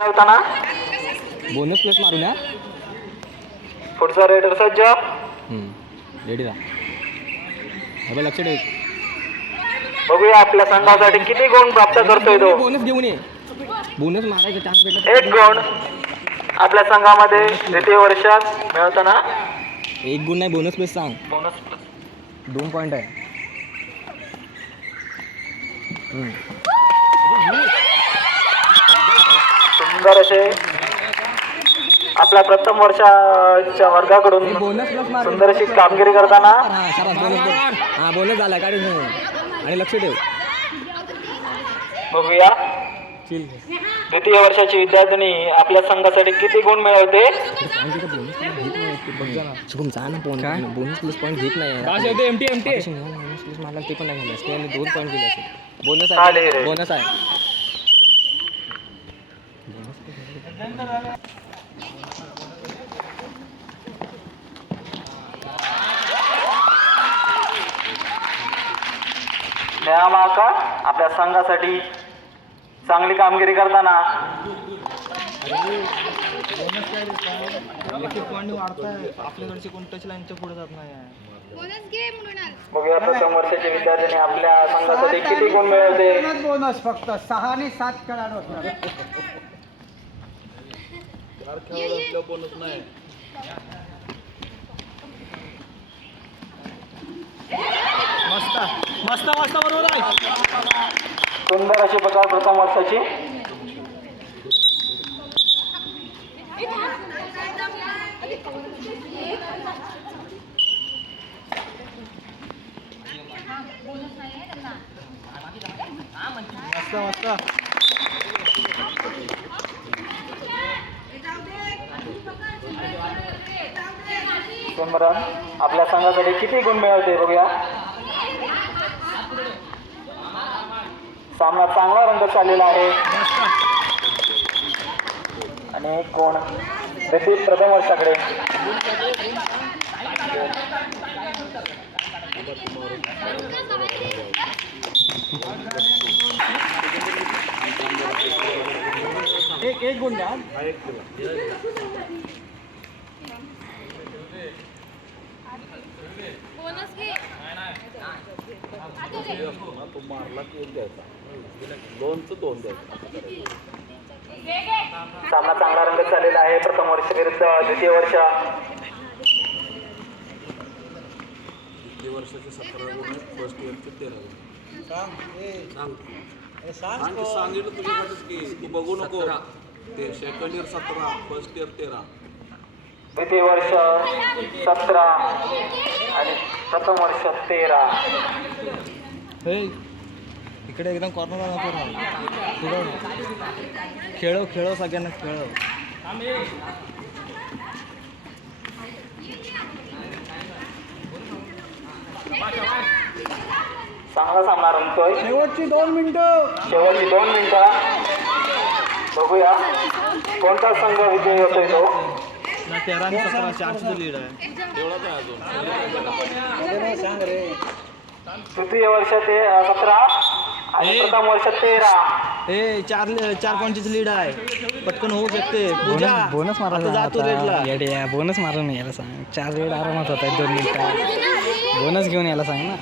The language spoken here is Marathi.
होताना बोनस प्लस मारू ना पुढचा रेडर सज्ज. रेडी रा. बाबा लक्ष ठेव. बघूया आपल्या संघासाठी किती गुण प्राप्त करतोय तो. बोनस घेऊन ये. बोनस मारायचा चान्स भेटला एक गुण आपल्या संघामध्ये द्वितीय वर्षात मिळवताना. एक गुण नाही बोनस प्लस सांग. बोनस दोन पॉईंट आहे. हम्म. सुंदर असे आपल्या प्रथम वर्षाच्या वर्गाकडून सुंदर अशी कामगिरी करताना हा बोनस झाला काढून आणि लक्ष ठेव. बघूया. द्वितीय वर्षाची विद्यार्थिनी आपल्या संघासाठी किती गुण मिळवते? बोनस प्लस पॉईंट घेत नाही. बोनस ते पण नाही दोन पॉईंट आहे. बोनस आहे. न्यायालयाचा आपल्या संघासाठी चांगली कामगिरी करताना. आपल्याकडचे कोण टच लाईनच्या पुढे जात नाही. बघूया प्रथम वर्षाची आपल्या संघासाठी किती गुण मिळवते बोनस फक्त सहा आणि सात खेळाडू होणार ये, ये. मस्त मस्त मस्त बरोबर आहे. सुंदर अशी बघा प्रथम वर्षाची. मस्त मस्त. सिमरन आपल्या संघासाठी किती गुण मिळवते बघूया. सामना चांगला रंग चाललेला आहे. आणि कोण? रिपीट प्रथम वर्षाकडे. एक एक गुण द्या. बोनस घे. आता घे. सामना चांगला रंग चाललेला आहे. प्रथम वर्ष विरुद्ध द्वितीय वर्ष. वर्षाचे सतरा गुण फर्स्ट इयरचे तेरा गुण सांग. सांगितलं तुझ्यासाठीच की तू बघू नको ते सेकंड इयर सतरा. फर्स्ट इयर तेरा. द्वितीय वर्ष सतरा आणि प्रथम वर्ष तेरा. इकडे एकदम कॉर्नर नको पुढं खेळव खेळव सगळ्यांना खेळव. चांगला सामना रंगतोय शेवटची दोन मिनिटं. शेवटची दोन मिनिटं. बघूया. कोणता संघ विजयी होतोय तो? तेरा आणि सतरा चारशे लीड आहे. आहे अजून तृतीय वर्ष ते सतरा आणि प्रथम वर्ष तेरा. ए चार चार पॉईंटची लीड आहे. पटकन होऊ शकते. पूजा बोनस आता जातो रेटला बोनस मारून यायला सांग. चार वेळ आरामात होता दोन मिनिटं. बोनस घेऊन यायला सांग ना.